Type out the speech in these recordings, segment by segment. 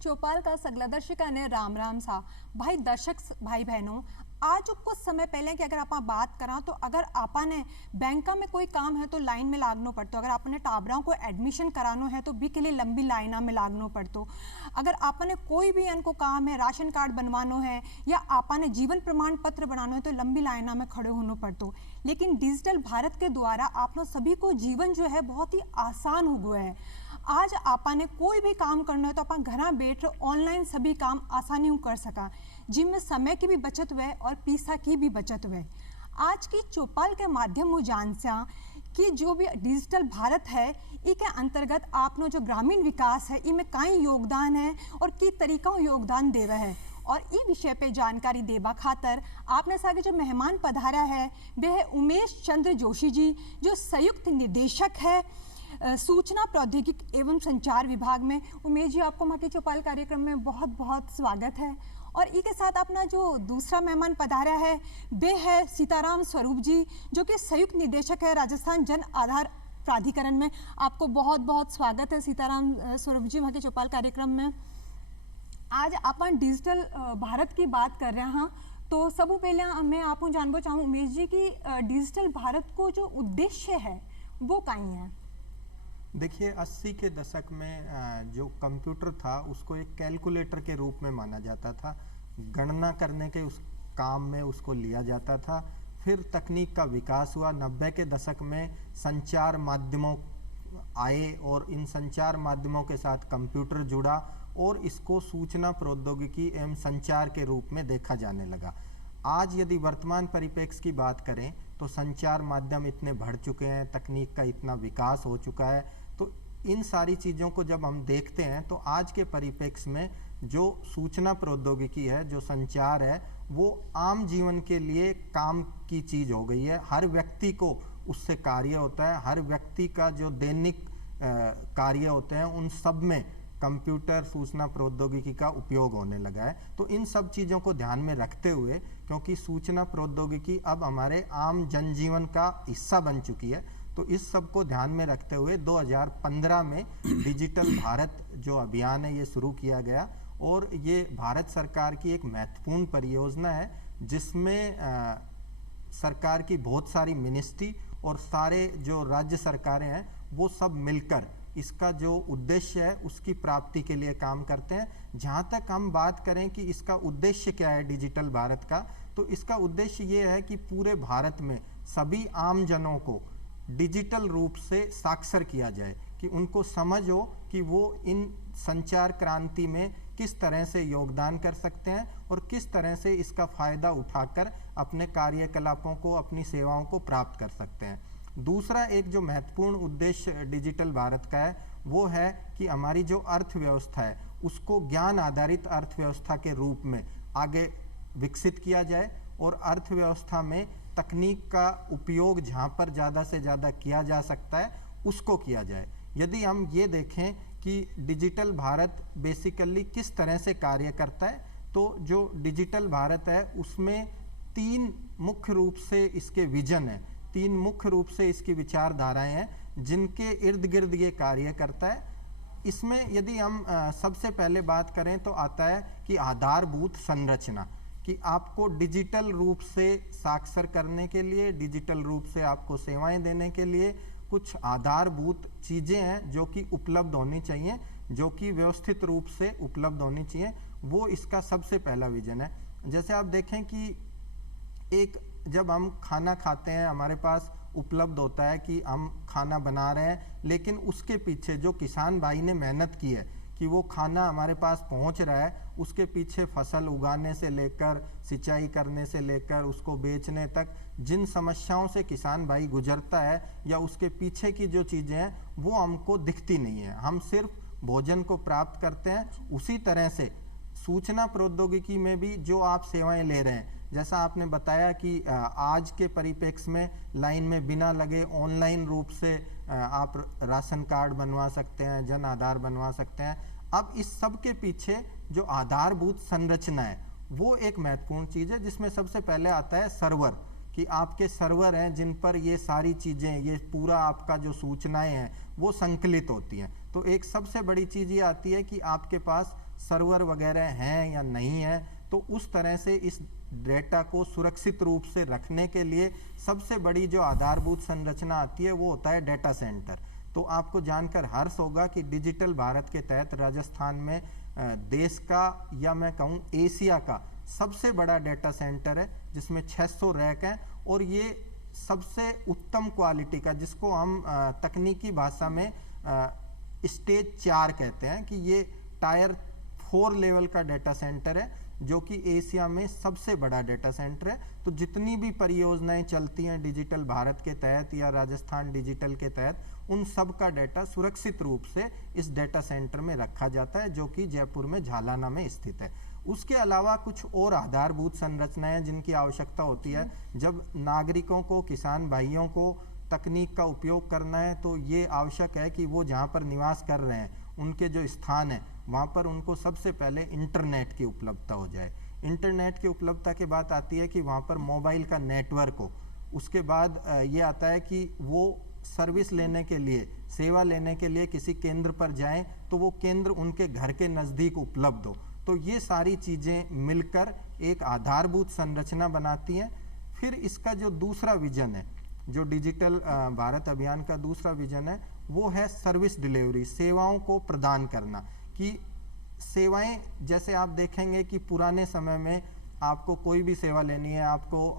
चौपाल का सगला दर्शिका ने राम राम सा भाई दर्शक भाई बहनों, आज कुछ समय पहले की अगर आप बात करा तो अगर आपा ने बैंक में कोई काम है तो लाइन में लागनो पड़तो। अगर आपने टाबरों को एडमिशन करानो है तो भी के लिए लंबी लाइना में लागनो पड़तो। अगर आपने कोई भी इनको काम है, राशन कार्ड बनवानो है या आपने जीवन प्रमाण पत्र बनानो है तो लंबी लाइना में खड़े होना पड़तो। लेकिन डिजिटल भारत के द्वारा आप लोग सभी को जीवन जो है बहुत ही आसान हो गया है। आज आपा ने कोई भी काम करना है तो अपन घर बैठ ऑनलाइन सभी काम आसानी कर सका, जिनमें समय की भी बचत हुए और पैसा की भी बचत हुए। आज की चौपाल के माध्यम वो जान सा कि जो भी डिजिटल भारत है इसके अंतर्गत आपनो जो ग्रामीण विकास है इनमें कई योगदान है और की तरीका योगदान देवे है। और इस विषय पे जानकारी देवा खातर आपने सागे जो मेहमान पधारा है वे है उमेश चंद्र जोशी जी, जो संयुक्त निदेशक है सूचना प्रौद्योगिकी एवं संचार विभाग में। उमेश जी, आपको माँ के चौपाल कार्यक्रम में बहुत बहुत स्वागत है। और इसके साथ अपना जो दूसरा मेहमान पधारा है वे है सीताराम स्वरूप जी, जो कि संयुक्त निदेशक है राजस्थान जन आधार प्राधिकरण में। आपको बहुत बहुत स्वागत है सीताराम स्वरूप जी वहाँ के चौपाल कार्यक्रम में। आज अपन डिजिटल भारत की बात कर रहे हैं, तो सब पहले मैं आपको जानना चाहूँ उमेश जी की डिजिटल भारत को जो उद्देश्य है वो कहीं है। देखिए 80 के दशक में जो कंप्यूटर था उसको एक कैलकुलेटर के रूप में माना जाता था। गणना करने के उस काम में उसको लिया जाता था। फिर तकनीक का विकास हुआ। 90 के दशक में संचार माध्यमों आए और इन संचार माध्यमों के साथ कंप्यूटर जुड़ा और इसको सूचना प्रौद्योगिकी एवं संचार के रूप में देखा जाने लगा। आज यदि वर्तमान परिप्रेक्ष्य की बात करें तो संचार माध्यम इतने बढ़ चुके हैं, तकनीक का इतना विकास हो चुका है, तो इन सारी चीज़ों को जब हम देखते हैं तो आज के परिप्रेक्ष्य में जो सूचना प्रौद्योगिकी है, जो संचार है, वो आम जीवन के लिए काम की चीज़ हो गई है। हर व्यक्ति को उससे कार्य होता है। हर व्यक्ति का जो दैनिक कार्य होते हैं उन सब में कंप्यूटर सूचना प्रौद्योगिकी का उपयोग होने लगा है। तो इन सब चीज़ों को ध्यान में रखते हुए, क्योंकि सूचना प्रौद्योगिकी अब हमारे आम जनजीवन का हिस्सा बन चुकी है, तो इस सब को ध्यान में रखते हुए 2015 में डिजिटल भारत जो अभियान है ये शुरू किया गया। और ये भारत सरकार की एक महत्वपूर्ण परियोजना है जिसमें सरकार की बहुत सारी मिनिस्ट्री और सारे जो राज्य सरकारें हैं वो सब मिलकर इसका जो उद्देश्य है उसकी प्राप्ति के लिए काम करते हैं। जहाँ तक हम बात करें कि इसका उद्देश्य क्या है डिजिटल भारत का, तो इसका उद्देश्य ये है कि पूरे भारत में सभी आम जनों को डिजिटल रूप से साक्षर किया जाए, कि उनको समझ हो कि वो इन संचार क्रांति में किस तरह से योगदान कर सकते हैं और किस तरह से इसका फ़ायदा उठाकर अपने कार्यकलापों को, अपनी सेवाओं को प्राप्त कर सकते हैं। दूसरा एक जो महत्वपूर्ण उद्देश्य डिजिटल भारत का है वो है कि हमारी जो अर्थव्यवस्था है उसको ज्ञान आधारित अर्थव्यवस्था के रूप में आगे विकसित किया जाए और अर्थव्यवस्था में तकनीक का उपयोग जहाँ पर ज़्यादा से ज़्यादा किया जा सकता है उसको किया जाए। यदि हम ये देखें कि डिजिटल भारत बेसिकली किस तरह से कार्य करता है, तो जो डिजिटल भारत है उसमें तीन मुख्य रूप से इसके विजन है, तीन मुख्य रूप से इसकी विचारधाराएं हैं जिनके इर्द गिर्द ये कार्य करता है। इसमें यदि हम सबसे पहले बात करें तो आता है कि आधारभूत संरचना, कि आपको डिजिटल रूप से साक्षर करने के लिए, डिजिटल रूप से आपको सेवाएं देने के लिए कुछ आधारभूत चीज़ें हैं जो कि उपलब्ध होनी चाहिए, जो कि व्यवस्थित रूप से उपलब्ध होनी चाहिए। वो इसका सबसे पहला विजन है। जैसे आप देखें कि एक जब हम खाना खाते हैं हमारे पास उपलब्ध होता है कि हम खाना बना रहे हैं, लेकिन उसके पीछे जो किसान भाई ने मेहनत की है कि वो खाना हमारे पास पहुंच रहा है, उसके पीछे फसल उगाने से लेकर सिंचाई करने से लेकर उसको बेचने तक जिन समस्याओं से किसान भाई गुजरता है या उसके पीछे की जो चीज़ें हैं वो हमको दिखती नहीं है। हम सिर्फ भोजन को प्राप्त करते हैं। उसी तरह से सूचना प्रौद्योगिकी में भी जो आप सेवाएं ले रहे हैं, जैसा आपने बताया कि आज के परिप्रेक्ष्य में लाइन में बिना लगे ऑनलाइन रूप से आप राशन कार्ड बनवा सकते हैं, जन आधार बनवा सकते हैं। अब इस सब के पीछे जो आधारभूत संरचना है वो एक महत्वपूर्ण चीज़ है, जिसमें सबसे पहले आता है सर्वर, कि आपके सर्वर हैं जिन पर ये सारी चीज़ें, ये पूरा आपका जो सूचनाएं हैं वो संकलित होती हैं। तो एक सबसे बड़ी चीज़ ये आती है कि आपके पास सर्वर वगैरह हैं या नहीं है। तो उस तरह से इस डेटा को सुरक्षित रूप से रखने के लिए सबसे बड़ी जो आधारभूत संरचना आती है वो होता है डेटा सेंटर। तो आपको जानकर हर्ष होगा कि डिजिटल भारत के तहत राजस्थान में देश का या मैं कहूँ एशिया का सबसे बड़ा डेटा सेंटर है, जिसमें 600 रैक हैं और ये सबसे उत्तम क्वालिटी का, जिसको हम तकनीकी भाषा में स्टेज 4 कहते हैं, कि ये टायर 4 लेवल का डेटा सेंटर है जो कि एशिया में सबसे बड़ा डेटा सेंटर है। तो जितनी भी परियोजनाएं चलती हैं डिजिटल भारत के तहत या राजस्थान डिजिटल के तहत, उन सब का डेटा सुरक्षित रूप से इस डेटा सेंटर में रखा जाता है, जो कि जयपुर में झालाना में स्थित है। उसके अलावा कुछ और आधारभूत संरचनाएं जिनकी आवश्यकता होती है, जब नागरिकों को, किसान भाइयों को तकनीक का उपयोग करना है, तो ये आवश्यक है कि वो जहाँ पर निवास कर रहे हैं उनके जो स्थान है वहाँ पर उनको सबसे पहले इंटरनेट की उपलब्धता हो जाए। इंटरनेट की उपलब्धता के बाद आती है कि वहाँ पर मोबाइल का नेटवर्क हो। उसके बाद ये आता है कि वो सर्विस लेने के लिए, सेवा लेने के लिए किसी केंद्र पर जाएं तो वो केंद्र उनके घर के नज़दीक उपलब्ध हो। तो ये सारी चीज़ें मिलकर एक आधारभूत संरचना बनाती हैं। फिर इसका जो दूसरा विजन है, जो डिजिटल भारत अभियान का दूसरा विजन है, वो है सर्विस डिलीवरी, सेवाओं को प्रदान करना। कि सेवाएं, जैसे आप देखेंगे कि पुराने समय में आपको कोई भी सेवा लेनी है, आपको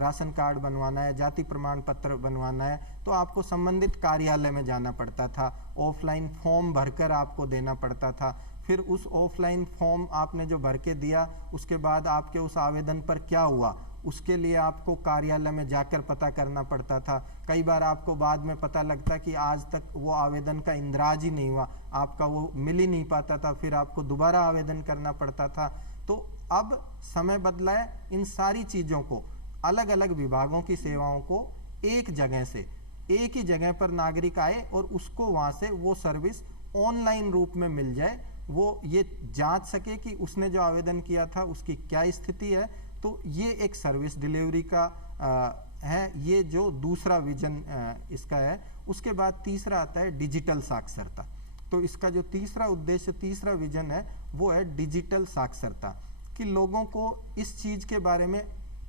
राशन कार्ड बनवाना है, जाति प्रमाण पत्र बनवाना है, तो आपको संबंधित कार्यालय में जाना पड़ता था, ऑफलाइन फॉर्म भरकर आपको देना पड़ता था। फिर उस ऑफलाइन फॉर्म आपने जो भर के दिया, उसके बाद आपके उस आवेदन पर क्या हुआ उसके लिए आपको कार्यालय में जाकर पता करना पड़ता था। कई बार आपको बाद में पता लगता कि आज तक वो आवेदन का इंद्राज ही नहीं हुआ, आपका वो मिल ही नहीं पाता था, फिर आपको दोबारा आवेदन करना पड़ता था। तो अब समय बदला है, इन सारी चीज़ों को, अलग अलग विभागों की सेवाओं को एक जगह से, एक ही जगह पर नागरिक आए और उसको वहाँ से वो सर्विस ऑनलाइन रूप में मिल जाए, वो ये जांच सके कि उसने जो आवेदन किया था उसकी क्या स्थिति है। तो ये एक सर्विस डिलीवरी का है, ये जो दूसरा विजन इसका है। उसके बाद तीसरा आता है डिजिटल साक्षरता। तो इसका जो तीसरा उद्देश्य, तीसरा विजन है, वो है डिजिटल साक्षरता, कि लोगों को इस चीज़ के बारे में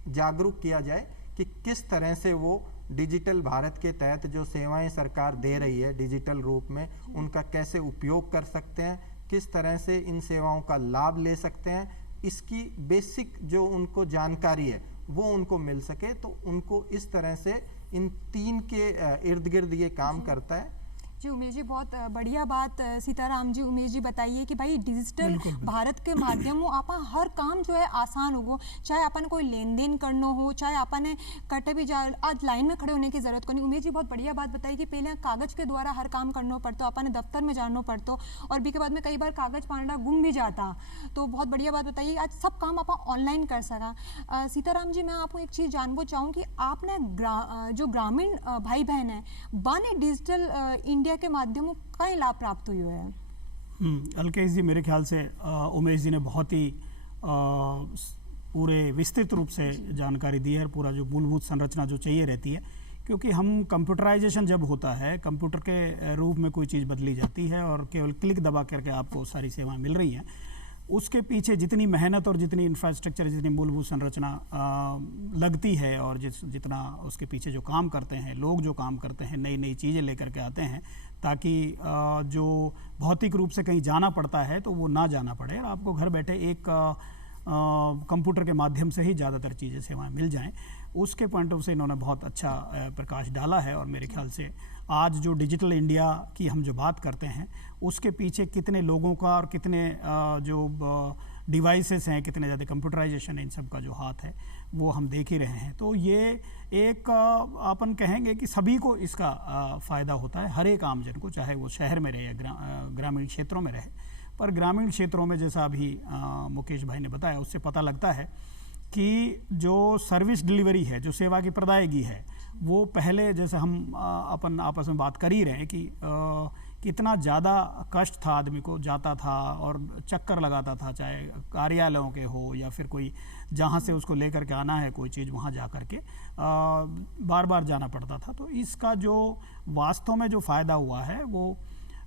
जागरूक किया जाए कि किस तरह से वो डिजिटल भारत के तहत जो सेवाएं सरकार दे रही है डिजिटल रूप में, उनका कैसे उपयोग कर सकते हैं, किस तरह से इन सेवाओं का लाभ ले सकते हैं, इसकी बेसिक जो उनको जानकारी है वो उनको मिल सके। तो उनको इस तरह से इन 3 के इर्द गिर्द ये काम करता है। जी उमेश जी, बहुत बढ़िया बात सीताराम जी, उमेश जी बताइए कि भाई डिजिटल भारत के माध्यम आप हर काम जो है आसान हो, चाहे अपन कोई लेन देन करना हो, चाहे अपन कटे भी जा, आज लाइन में खड़े होने की जरूरत को नहीं। उमेश जी बहुत बढ़िया बात बताई कि पहले कागज के द्वारा हर काम करना पड़ता, अपन दफ्तर में जाना पड़ता और भी के बाद में कई बार कागज पांडा गुम भी जाता। तो बहुत बढ़िया बात बताइए, आज सब काम आप ऑनलाइन कर सका। सीताराम जी, मैं आपको एक चीज़ जानना चाहूँ कि आपने जो ग्रामीण भाई बहन है बाने डिजिटल इंडिया के माध्यमों का ही लाभ प्राप्त हुई है। अलकेश जी, मेरे ख्याल से उमेश जी ने बहुत ही पूरे विस्तृत रूप से जानकारी दी है। पूरा जो मूलभूत संरचना जो चाहिए रहती है, क्योंकि हम कंप्यूटराइजेशन जब होता है, कंप्यूटर के रूप में कोई चीज़ बदली जाती है और केवल क्लिक दबा करके आपको सारी सेवाएं मिल रही हैं, उसके पीछे जितनी मेहनत और जितनी इंफ्रास्ट्रक्चर, जितनी मूलभूत संरचना लगती है और जितना उसके पीछे जो काम करते हैं लोग, जो काम करते हैं, नई नई चीज़ें लेकर के आते हैं, ताकि जो भौतिक रूप से कहीं जाना पड़ता है तो वो ना जाना पड़े और आपको घर बैठे एक कंप्यूटर के माध्यम से ही ज़्यादातर चीज़ें, सेवाएं मिल जाएं। उसके पॉइंट ऑफ से इन्होंने बहुत अच्छा प्रकाश डाला है। और मेरे ख्याल से आज जो डिजिटल इंडिया की हम जो बात करते हैं, उसके पीछे कितने लोगों का और कितने जो डिवाइसेस हैं, कितने ज़्यादा कंप्यूटराइजेशन है, इन सब का जो हाथ है वो हम देख ही रहे हैं। तो ये एक अपन कहेंगे कि सभी को इसका फ़ायदा होता है, हर एक आमजन को, चाहे वो शहर में रहे या ग्रामीण क्षेत्रों में रहे। पर ग्रामीण क्षेत्रों में जैसा अभी मुकेश भाई ने बताया, उससे पता लगता है कि जो सर्विस डिलीवरी है, जो सेवा की प्रदायगी है, वो पहले जैसे हम अपन आपस में बात कर ही रहे हैं कि कितना ज़्यादा कष्ट था, आदमी को जाता था और चक्कर लगाता था, चाहे कार्यालयों के हो या फिर कोई जहाँ से उसको लेकर के आना है कोई चीज़, वहाँ जा कर के बार बार जाना पड़ता था। तो इसका जो वास्तव में जो फ़ायदा हुआ है वो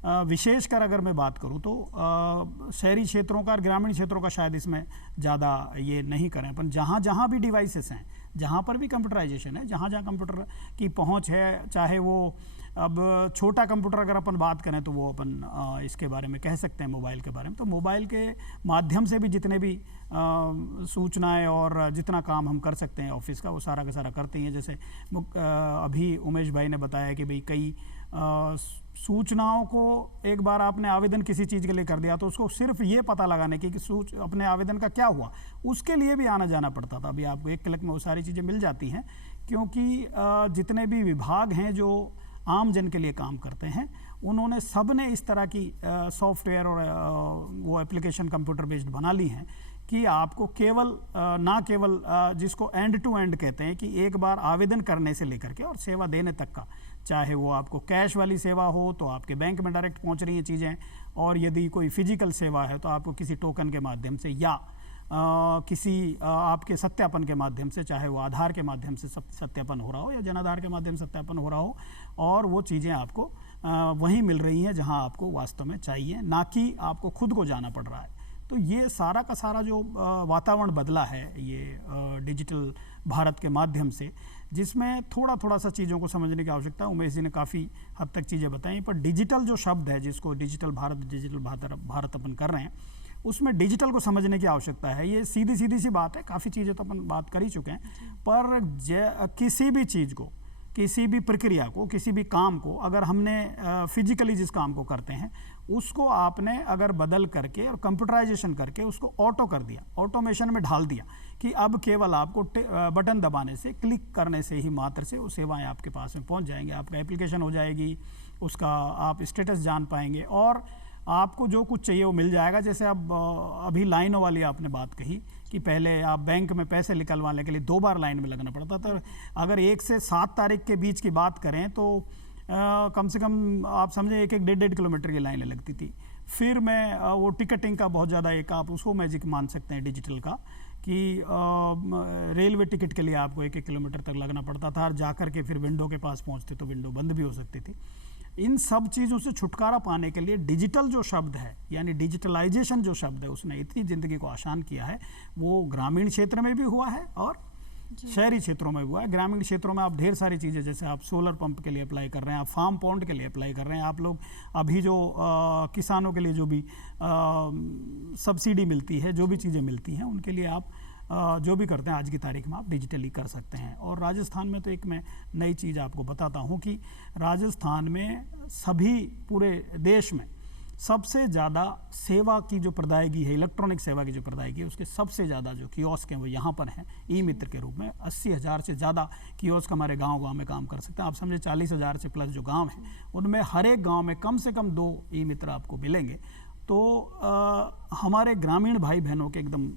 विशेषकर अगर मैं बात करूं तो शहरी क्षेत्रों का और ग्रामीण क्षेत्रों का शायद इसमें ज़्यादा ये नहीं करें, पर जहाँ जहाँ भी डिवाइसेस हैं, जहाँ पर भी कंप्यूटराइजेशन है, जहाँ जहाँ कंप्यूटर की पहुँच है, चाहे वो अब छोटा कंप्यूटर अगर अपन बात करें तो वो अपन इसके बारे में कह सकते हैं मोबाइल के बारे में, तो मोबाइल के माध्यम से भी जितने भी सूचनाएं और जितना काम हम कर सकते हैं ऑफिस का, वो सारा का सारा करते हैं। जैसे अभी उमेश भाई ने बताया कि भाई कई सूचनाओं को एक बार आपने आवेदन किसी चीज़ के लिए कर दिया तो उसको सिर्फ ये पता लगाने की कि अपने आवेदन का क्या हुआ, उसके लिए भी आना जाना पड़ता था। अभी आपको एक क्लिक में वो सारी चीज़ें मिल जाती हैं, क्योंकि जितने भी विभाग हैं जो आम जन के लिए काम करते हैं, उन्होंने सब ने इस तरह की सॉफ्टवेयर और वो एप्लीकेशन कंप्यूटर बेस्ड बना ली हैं कि आपको केवल ना केवल जिसको एंड टू एंड कहते हैं कि एक बार आवेदन करने से लेकर के और सेवा देने तक का, चाहे वो आपको कैश वाली सेवा हो तो आपके बैंक में डायरेक्ट पहुंच रही हैं चीज़ें, और यदि कोई फिजिकल सेवा है तो आपको किसी टोकन के माध्यम से या किसी आपके सत्यापन के माध्यम से, चाहे वो आधार के माध्यम से सत्यापन हो रहा हो या जनाधार के माध्यम से सत्यापन हो रहा हो, और वो चीज़ें आपको वहीं मिल रही हैं जहां आपको वास्तव में चाहिए, ना कि आपको खुद को जाना पड़ रहा है। तो ये सारा का सारा जो वातावरण बदला है ये डिजिटल भारत के माध्यम से, जिसमें थोड़ा थोड़ा सा चीज़ों को समझने की आवश्यकता है। उमेश जी ने काफ़ी हद तक चीज़ें बताई, पर डिजिटल जो शब्द है, जिसको डिजिटल भारत अपन कर रहे हैं, उसमें डिजिटल को समझने की आवश्यकता है। ये सीधी सी बात है, काफ़ी चीज़ें तो अपन बात कर ही चुके हैं, पर किसी भी चीज़ को, किसी भी प्रक्रिया को, किसी भी काम को अगर हमने फिजिकली जिस काम को करते हैं उसको आपने अगर बदल करके और कंप्यूटराइजेशन करके उसको ऑटो कर दिया, ऑटोमेशन में ढाल दिया कि अब केवल आपको बटन दबाने से, क्लिक करने से ही मात्र से वो सेवाएं आपके पास में पहुंच जाएंगी, आपका एप्लीकेशन हो जाएगी, उसका आप स्टेटस जान पाएंगे और आपको जो कुछ चाहिए वो मिल जाएगा। जैसे अब अभी लाइनों वाली आपने बात कही कि पहले आप बैंक में पैसे निकलवाने के लिए 2 बार लाइन में लगना पड़ता था। अगर 1 से 7 तारीख के बीच की बात करें तो कम से कम आप समझे 1-1.5 किलोमीटर की लाइनें लगती थी। फिर मैं वो टिकटिंग का बहुत ज़्यादा एक आप उसको मैजिक मान सकते हैं डिजिटल का, कि रेलवे टिकट के लिए आपको 1-1 किलोमीटर तक लगना पड़ता था, और जाकर के फिर विंडो के पास पहुँचते तो विंडो बंद भी हो सकती थी। इन सब चीज़ों से छुटकारा पाने के लिए डिजिटल जो शब्द है, यानी डिजिटलाइजेशन जो शब्द है, उसने इतनी ज़िंदगी को आसान किया है। वो ग्रामीण क्षेत्र में भी हुआ है और शहरी क्षेत्रों में हुआ है। ग्रामीण क्षेत्रों में आप ढेर सारी चीज़ें, जैसे आप सोलर पंप के लिए अप्लाई कर रहे हैं, आप फार्म पॉन्ड के लिए अप्लाई कर रहे हैं, आप लोग अभी जो किसानों के लिए जो भी सब्सिडी मिलती है, जो भी चीज़ें मिलती हैं, उनके लिए आप जो भी करते हैं आज की तारीख में आप डिजिटली कर सकते हैं। और राजस्थान में तो एक मैं नई चीज़ आपको बताता हूँ कि राजस्थान में सभी पूरे देश में सबसे ज़्यादा सेवा की जो प्रदायगी है, इलेक्ट्रॉनिक सेवा की जो प्रदायगी है, उसके सबसे ज़्यादा जो कियोस्क हैं वो यहाँ पर हैं ई मित्र के रूप में। 80,000 से ज़्यादा कियोस्क हमारे गांव में काम कर सकते हैं। आप समझे 40,000 से प्लस जो गांव हैं उनमें हर एक गांव में कम से कम 2 ई मित्र आपको मिलेंगे। तो हमारे ग्रामीण भाई बहनों के एकदम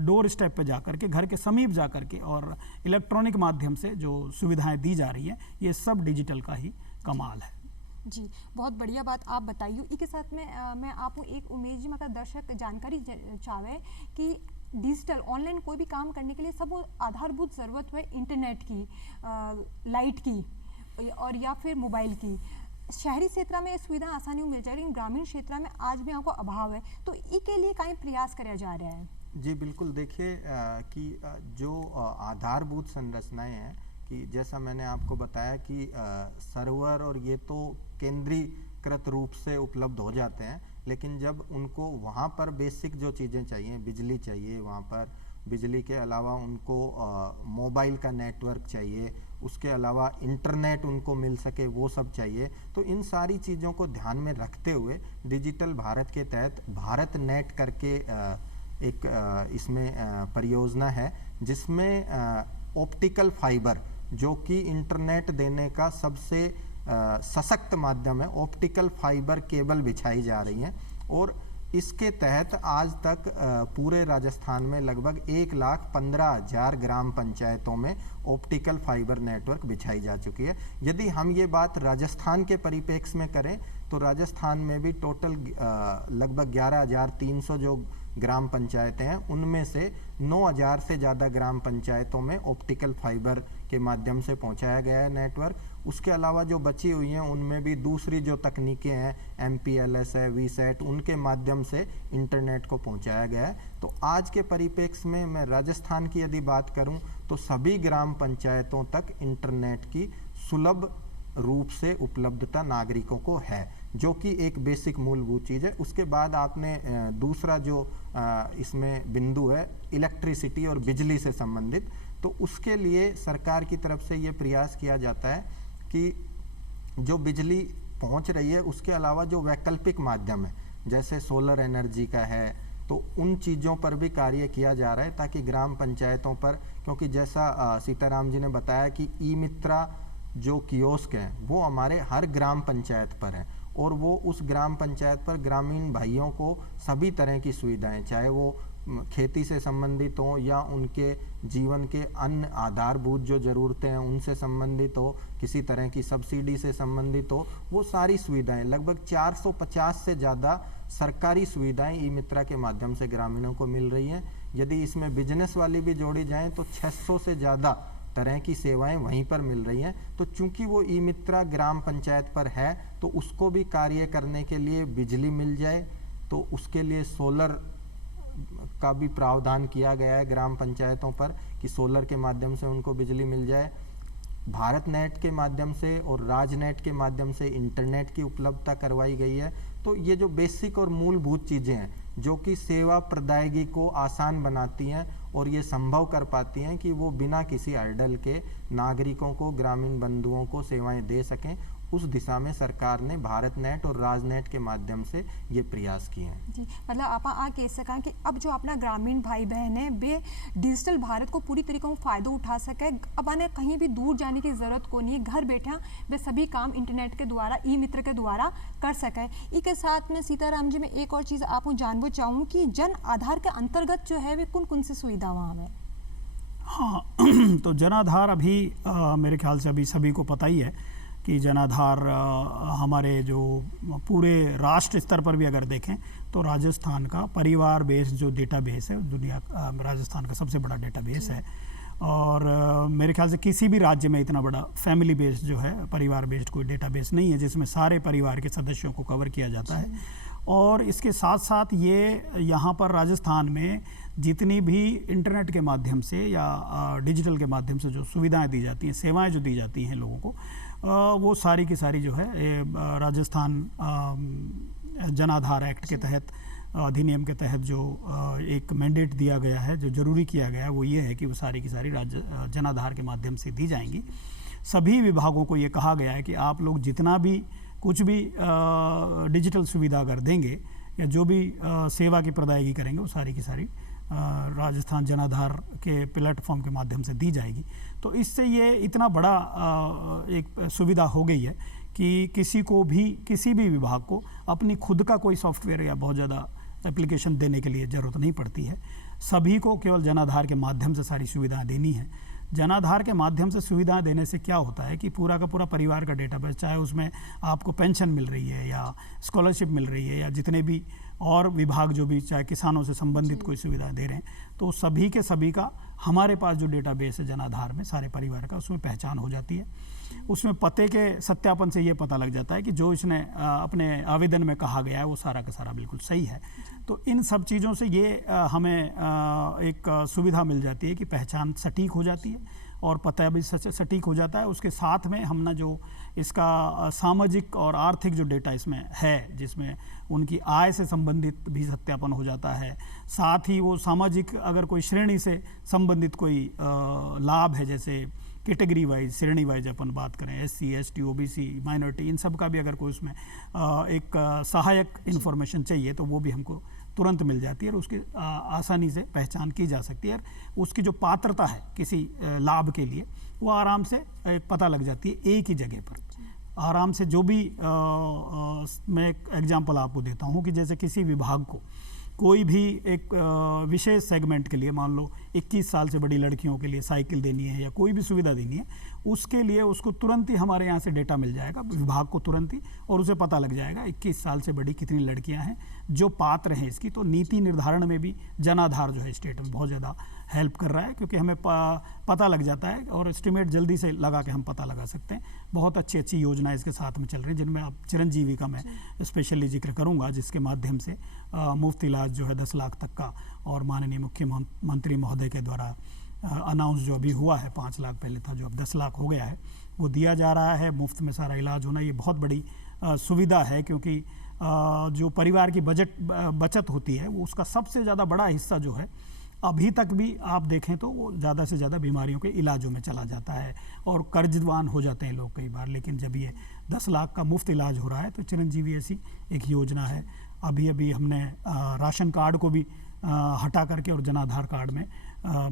डोर स्टेप पे जाकर के, घर के समीप जाकर के और इलेक्ट्रॉनिक माध्यम से जो सुविधाएं दी जा रही हैं, ये सब डिजिटल का ही कमाल है। जी, बहुत बढ़िया बात आप बताइए। इसके साथ में मैं आपको एक उमेश जी, मतलब दर्शक जानकारी चाहे कि डिजिटल ऑनलाइन कोई भी काम करने के लिए सब आधारभूत ज़रूरत है इंटरनेट की, लाइट की और या फिर मोबाइल की। शहरी क्षेत्र में सुविधा आसानी मिल जाए, लेकिन ग्रामीण क्षेत्र में आज भी आपको अभाव है, तो इसके लिए कहीं प्रयास किया जा रहा है? जी बिल्कुल, देखिए कि जो आधारभूत संरचनाएं हैं, कि जैसा मैंने आपको बताया कि सर्वर और ये तो केंद्रीकृत रूप से उपलब्ध हो जाते हैं, लेकिन जब उनको वहाँ पर बेसिक जो चीज़ें चाहिए, बिजली चाहिए, वहाँ पर बिजली के अलावा उनको मोबाइल का नेटवर्क चाहिए, उसके अलावा इंटरनेट उनको मिल सके, वो सब चाहिए। तो इन सारी चीज़ों को ध्यान में रखते हुए डिजिटल भारत के तहत भारत नेट करके एक इसमें परियोजना है, जिसमें ऑप्टिकल फाइबर, जो कि इंटरनेट देने का सबसे सशक्त माध्यम है, ऑप्टिकल फाइबर केबल बिछाई जा रही हैं। और इसके तहत आज तक पूरे राजस्थान में लगभग 1,15,000 ग्राम पंचायतों में ऑप्टिकल फाइबर नेटवर्क बिछाई जा चुकी है। यदि हम ये बात राजस्थान के परिप्रेक्ष्य में करें तो राजस्थान में भी टोटल लगभग 11,300 जो ग्राम पंचायतें हैं उनमें से 9000 से ज़्यादा ग्राम पंचायतों में ऑप्टिकल फाइबर के माध्यम से पहुंचाया गया है नेटवर्क। उसके अलावा जो बची हुई हैं उनमें भी दूसरी जो तकनीकें हैं MPLS है, VSAT, उनके माध्यम से इंटरनेट को पहुंचाया गया है। तो आज के परिप्रेक्ष्य में मैं राजस्थान की यदि बात करूं तो सभी ग्राम पंचायतों तक इंटरनेट की सुलभ रूप से उपलब्धता नागरिकों को है, जो कि एक बेसिक मूलभूत चीज़ है। उसके बाद आपने दूसरा जो इसमें बिंदु है इलेक्ट्रिसिटी और बिजली से संबंधित, तो उसके लिए सरकार की तरफ से ये प्रयास किया जाता है कि जो बिजली पहुंच रही है उसके अलावा जो वैकल्पिक माध्यम है जैसे सोलर एनर्जी का है, तो उन चीज़ों पर भी कार्य किया जा रहा है ताकि ग्राम पंचायतों पर, क्योंकि जैसा सीताराम जी ने बताया कि ई मित्रा जो कियोस्क हैं वो हमारे हर ग्राम पंचायत पर हैं और वो उस ग्राम पंचायत पर ग्रामीण भाइयों को सभी तरह की सुविधाएं, चाहे वो खेती से संबंधित हो या उनके जीवन के अन्य आधारभूत जो ज़रूरतें हैं उनसे संबंधित हो, किसी तरह की सब्सिडी से संबंधित हो, वो सारी सुविधाएं लगभग 450 से ज़्यादा सरकारी सुविधाएं ई मित्रा के माध्यम से ग्रामीणों को मिल रही हैं। यदि इसमें बिजनेस वाली भी जोड़ी जाएं तो 600 से ज़्यादा तरह की सेवाएं वहीं पर मिल रही हैं। तो चूंकि वो ई मित्रा ग्राम पंचायत पर है तो उसको भी कार्य करने के लिए बिजली मिल जाए, तो उसके लिए सोलर का भी प्रावधान किया गया है ग्राम पंचायतों पर कि सोलर के माध्यम से उनको बिजली मिल जाए। भारत नेट के माध्यम से और राजनेट के माध्यम से इंटरनेट की उपलब्धता करवाई गई है। तो ये जो बेसिक और मूलभूत चीज़ें हैं जो कि सेवा प्रदायगी को आसान बनाती हैं और ये संभव कर पाती हैं कि वो बिना किसी हर्डल के नागरिकों को, ग्रामीण बंधुओं को सेवाएं दे सकें, उस दिशा में सरकार ने भारत नेट और राजनेट के माध्यम से ये प्रयास किए हैं। जी, मतलब आप आ कह सकें कि अब जो अपना ग्रामीण भाई बहन है वे डिजिटल भारत को पूरी तरीके से फ़ायदा उठा सके। अब आने कहीं भी दूर जाने की ज़रूरत को नहीं है, घर बैठे वे सभी काम इंटरनेट के द्वारा, ई मित्र के द्वारा कर सकें। इसके साथ में सीताराम जी, मैं एक और चीज़ आपको जानना चाहूँ कि जन आधार के अंतर्गत जो है वे कौन कौन सी सुविधा वहाँ में? हाँ तो जन आधार अभी मेरे ख्याल से अभी सभी को पता ही है कि जन आधार हमारे जो पूरे राष्ट्र स्तर पर भी अगर देखें तो राजस्थान का परिवार बेस्ड जो डेटाबेस है, दुनिया राजस्थान का सबसे बड़ा डेटाबेस है। और मेरे ख्याल से किसी भी राज्य में इतना बड़ा फैमिली बेस्ड जो है, परिवार बेस्ड कोई डेटाबेस नहीं है जिसमें सारे परिवार के सदस्यों को कवर किया जाता है। और इसके साथ साथ ये यहाँ पर राजस्थान में जितनी भी इंटरनेट के माध्यम से या डिजिटल के माध्यम से जो सुविधाएं दी जाती हैं, सेवाएं जो दी जाती हैं लोगों को, वो सारी की सारी जो है राजस्थान जन आधार एक्ट के तहत, अधिनियम के तहत जो एक मैंडेट दिया गया है, जो जरूरी किया गया है, वो ये है कि वो सारी की सारी जन आधार के माध्यम से दी जाएंगी। सभी विभागों को ये कहा गया है कि आप लोग जितना भी कुछ भी डिजिटल सुविधा अगर देंगे या जो भी सेवा की प्रदायगी करेंगे वो सारी की सारी राजस्थान जन आधार के प्लेटफॉर्म के माध्यम से दी जाएगी। तो इससे ये इतना बड़ा एक सुविधा हो गई है कि किसी को भी, किसी भी विभाग को अपनी खुद का कोई सॉफ्टवेयर या बहुत ज़्यादा एप्लीकेशन देने के लिए ज़रूरत नहीं पड़ती है। सभी को केवल जन आधार के माध्यम से सारी सुविधाएं देनी है। जन आधार के माध्यम से सुविधाएं देने से क्या होता है कि पूरा का पूरा परिवार का डेटाबेस, चाहे उसमें आपको पेंशन मिल रही है या स्कॉलरशिप मिल रही है या जितने भी और विभाग जो भी, चाहे किसानों से संबंधित कोई सुविधा दे रहे हैं, तो सभी के सभी का हमारे पास जो डेटाबेस है जन आधार में सारे परिवार का, उसमें पहचान हो जाती है। उसमें पते के सत्यापन से ये पता लग जाता है कि जो इसने अपने आवेदन में कहा गया है वो सारा का सारा बिल्कुल सही है। तो इन सब चीज़ों से ये हमें एक सुविधा मिल जाती है कि पहचान सटीक हो जाती है और पता भी सटीक हो जाता है। उसके साथ में हमने जो इसका सामाजिक और आर्थिक जो डेटा इसमें है, जिसमें उनकी आय से संबंधित भी सत्यापन हो जाता है, साथ ही वो सामाजिक अगर कोई श्रेणी से संबंधित कोई लाभ है, जैसे कैटेगरी वाइज, श्रेणी वाइज अपन बात करें, SC, ST, OBC, माइनॉरिटी, इन सब का भी अगर कोई उसमें एक सहायक इन्फॉर्मेशन चाहिए तो वो भी हमको तुरंत मिल जाती है और उसकी आसानी से पहचान की जा सकती है। उसकी जो पात्रता है किसी लाभ के लिए वो आराम से पता लग जाती है एक ही जगह पर आराम से। जो भी मैं एक एग्जांपल आपको देता हूँ कि जैसे किसी विभाग को कोई भी एक विशेष सेगमेंट के लिए, मान लो 21 साल से बड़ी लड़कियों के लिए साइकिल देनी है या कोई भी सुविधा देनी है, उसके लिए उसको तुरंत ही हमारे यहाँ से डेटा मिल जाएगा विभाग को तुरंत ही, और उसे पता लग जाएगा 21 साल से बड़ी कितनी लड़कियां हैं जो पात्र हैं इसकी, तो नीति निर्धारण में भी जन आधार जो है स्टेट में बहुत ज़्यादा हेल्प कर रहा है, क्योंकि हमें पता लग जाता है और एस्टिमेट जल्दी से लगा के हम पता लगा सकते हैं। बहुत अच्छी अच्छी योजनाएं इसके साथ में चल रही हैं, जिनमें आप चिरंजीवी का मैं स्पेशली जिक्र करूंगा, जिसके माध्यम से मुफ्त इलाज जो है 10 लाख तक का, और माननीय मुख्यमंत्री महोदय के द्वारा अनाउंस जो अभी हुआ है, 5 लाख पहले था, जो अब 10 लाख हो गया है, वो दिया जा रहा है। मुफ्त में सारा इलाज होना ये बहुत बड़ी सुविधा है, क्योंकि जो परिवार की बचत होती है, वो उसका सबसे ज़्यादा बड़ा हिस्सा जो है अभी तक भी आप देखें तो वो ज़्यादा से ज़्यादा बीमारियों के इलाजों में चला जाता है, और कर्जवान हो जाते हैं लोग कई बार। लेकिन जब ये 10 लाख का मुफ्त इलाज हो रहा है, तो चिरंजीवी ऐसी एक योजना है। अभी हमने राशन कार्ड को भी हटा करके और जन आधार कार्ड में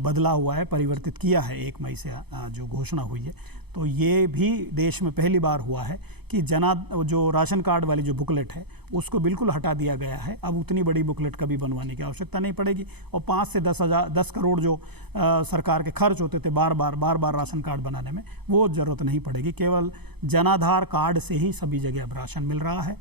बदला हुआ है, परिवर्तित किया है 1 मई से जो घोषणा हुई है। तो ये भी देश में पहली बार हुआ है कि जो राशन कार्ड वाली जो बुकलेट है उसको बिल्कुल हटा दिया गया है। अब उतनी बड़ी बुकलेट कभी बनवाने की आवश्यकता नहीं पड़ेगी, और 5 से 10 करोड़ जो सरकार के खर्च होते थे बार बार राशन कार्ड बनाने में, वो ज़रूरत नहीं पड़ेगी। केवल जन आधार कार्ड से ही सभी जगह अब राशन मिल रहा है।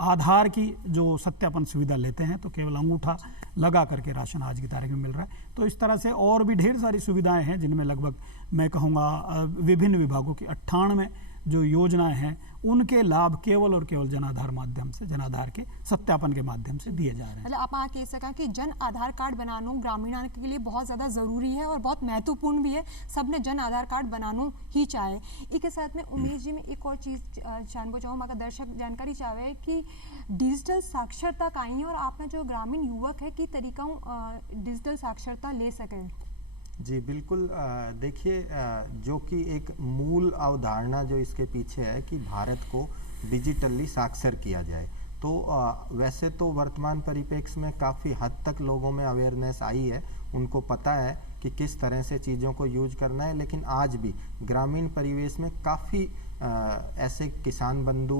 आधार की जो सत्यापन सुविधा लेते हैं, तो केवल अंगूठा लगा करके राशन आज की तारीख में मिल रहा है। तो इस तरह से और भी ढेर सारी सुविधाएं हैं, जिनमें लगभग मैं कहूँगा विभिन्न विभागों की 98 जो योजनाएं हैं, उनके लाभ केवल और केवल जन आधार माध्यम से, जन आधार के सत्यापन के माध्यम से दिए जा रहे हैं। मतलब आप कह सकें कि जन आधार कार्ड बनाना ग्रामीण के लिए बहुत ज़्यादा ज़रूरी है और बहुत महत्वपूर्ण भी है। सबने जन आधार कार्ड बनाना ही चाहे। इसके साथ में उमेश जी में एक और चीज़ जानना चाहूँ, अगर दर्शक जानकारी चाहे कि डिजिटल साक्षरता का ही, और आपने जो ग्रामीण युवक है कि तरीका डिजिटल साक्षरता ले सकें। जी बिल्कुल। देखिए, जो कि एक मूल अवधारणा जो इसके पीछे है कि भारत को डिजिटली साक्षर किया जाए, तो वैसे तो वर्तमान परिप्रेक्ष्य में काफ़ी हद तक लोगों में अवेयरनेस आई है, उनको पता है कि किस तरह से चीज़ों को यूज करना है। लेकिन आज भी ग्रामीण परिवेश में काफ़ी ऐसे किसान बंधु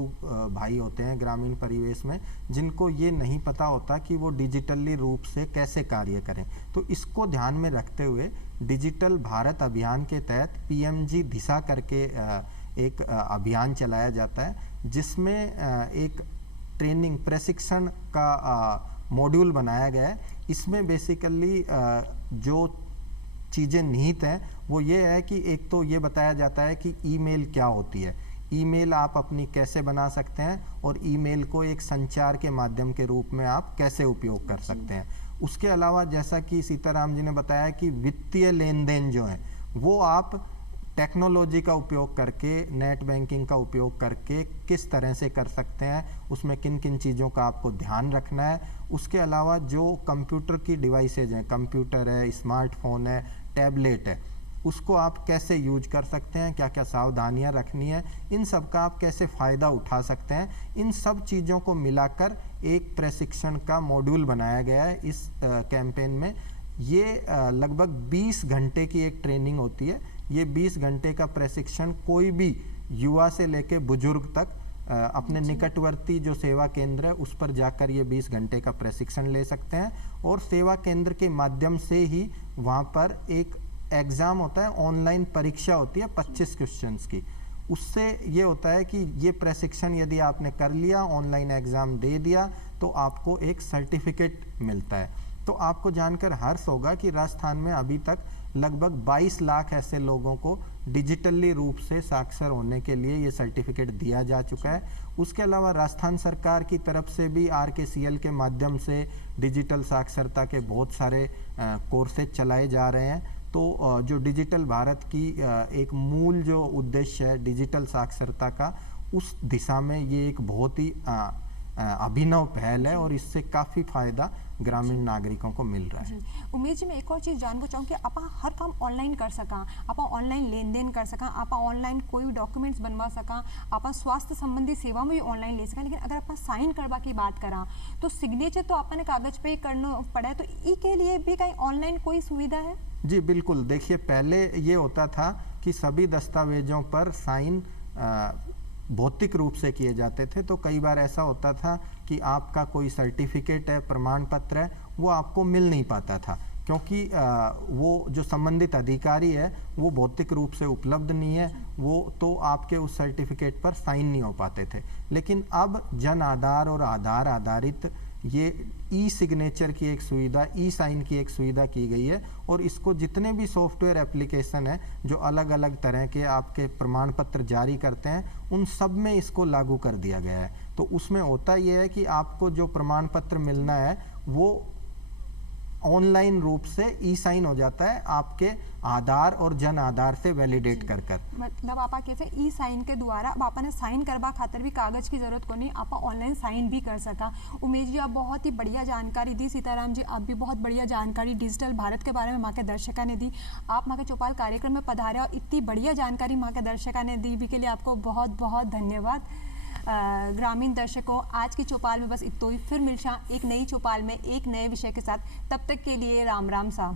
भाई होते हैं ग्रामीण परिवेश में, जिनको ये नहीं पता होता कि वो डिजिटली रूप से कैसे कार्य करें। तो इसको ध्यान में रखते हुए डिजिटल भारत अभियान के तहत PMG दिशा करके एक अभियान चलाया जाता है, जिसमें एक ट्रेनिंग प्रशिक्षण का मॉड्यूल बनाया गया है। इसमें बेसिकली जो चीज़ें निहित हैं वो ये है कि एक तो ये बताया जाता है कि ईमेल क्या होती है, ईमेल आप अपनी कैसे बना सकते हैं, और ईमेल को एक संचार के माध्यम के रूप में आप कैसे उपयोग कर सकते हैं। उसके अलावा जैसा कि सीताराम जी ने बताया कि वित्तीय लेन देन जो है वो आप टेक्नोलॉजी का उपयोग करके, नेट बैंकिंग का उपयोग करके किस तरह से कर सकते हैं, उसमें किन किन चीज़ों का आपको ध्यान रखना है। उसके अलावा जो कंप्यूटर की डिवाइसेज हैं, कंप्यूटर है, स्मार्टफोन है, टैबलेट है, उसको आप कैसे यूज कर सकते हैं, क्या क्या सावधानियां रखनी है, इन सब का आप कैसे फ़ायदा उठा सकते हैं, इन सब चीज़ों को मिलाकर एक प्रशिक्षण का मॉड्यूल बनाया गया है इस कैंपेन में। ये लगभग 20 घंटे की एक ट्रेनिंग होती है। ये 20 घंटे का प्रशिक्षण कोई भी युवा से लेकर बुजुर्ग तक अपने निकटवर्ती जो सेवा केंद्र है उस पर जाकर ये 20 घंटे का प्रशिक्षण ले सकते हैं, और सेवा केंद्र के माध्यम से ही वहाँ पर एक एग्ज़ाम होता है, ऑनलाइन परीक्षा होती है 25 क्वेश्चंस की। उससे ये होता है कि ये प्रशिक्षण यदि आपने कर लिया, ऑनलाइन एग्ज़ाम दे दिया, तो आपको एक सर्टिफिकेट मिलता है। तो आपको जानकर हर्ष होगा कि राजस्थान में अभी तक लगभग 22 लाख ऐसे लोगों को डिजिटली रूप से साक्षर होने के लिए ये सर्टिफिकेट दिया जा चुका है। उसके अलावा राजस्थान सरकार की तरफ से भी RKCL के माध्यम से डिजिटल साक्षरता के बहुत सारे कोर्सेज चलाए जा रहे हैं। तो जो डिजिटल भारत की एक मूल जो उद्देश्य है डिजिटल साक्षरता का, उस दिशा में ये एक बहुत ही अभिनव पहल है, और इससे काफ़ी फ़ायदा ग्रामीण नागरिकों को मिल रहा है। उमेश जी, मैं एक और चीज़ जानना चाहूँ कि आप हर काम ऑनलाइन कर सका, आप ऑनलाइन लेन देन कर सका, आप ऑनलाइन कोई भी डॉक्यूमेंट्स बनवा सका, आप स्वास्थ्य संबंधी सेवा में भी ऑनलाइन ले सका। लेकिन अगर आप साइन करवा की बात करा तो सिग्नेचर तो आपने कागज पे ही करना पड़ा है, तो ई के लिए भी कहीं ऑनलाइन कोई सुविधा है? जी बिल्कुल। देखिए, पहले ये होता था कि सभी दस्तावेजों पर साइन भौतिक रूप से किए जाते थे। तो कई बार ऐसा होता था कि आपका कोई सर्टिफिकेट है, प्रमाण पत्र है, वो आपको मिल नहीं पाता था, क्योंकि वो जो संबंधित अधिकारी है वो भौतिक रूप से उपलब्ध नहीं है, वो तो आपके उस सर्टिफिकेट पर साइन नहीं हो पाते थे। लेकिन अब जन आधार और आधार आधारित ये ई सिग्नेचर की एक सुविधा, ई साइन की एक सुविधा की गई है। और इसको जितने भी सॉफ्टवेयर एप्लीकेशन है जो अलग अलग तरह के आपके प्रमाण पत्र जारी करते हैं, उन सब में इसको लागू कर दिया गया है। तो उसमें होता ये है कि आपको जो प्रमाण पत्र मिलना है वो ऑनलाइन रूप से ई साइन हो जाता है आपके आधार और जन आधार से वैलिडेट कर कर। मतलब आप कैसे ई साइन के द्वारा अब आपने साइन करवा खातर भी कागज की जरूरत को नहीं, आप ऑनलाइन साइन भी कर सका। उमेश जी आप बहुत ही बढ़िया जानकारी दी, सीताराम जी आप भी बहुत बढ़िया जानकारी डिजिटल भारत के बारे में माँ के दर्शका ने दी। आप माँ के चौपाल कार्यक्रम में पधारे और इतनी बढ़िया जानकारी माँ के दर्शका ने दी भी के लिए आपको बहुत बहुत धन्यवाद। ग्रामीण दर्शकों, आज की चौपाल में बस इतना ही। फिर मिलशा एक नई चौपाल में एक नए विषय के साथ। तब तक के लिए राम राम सा।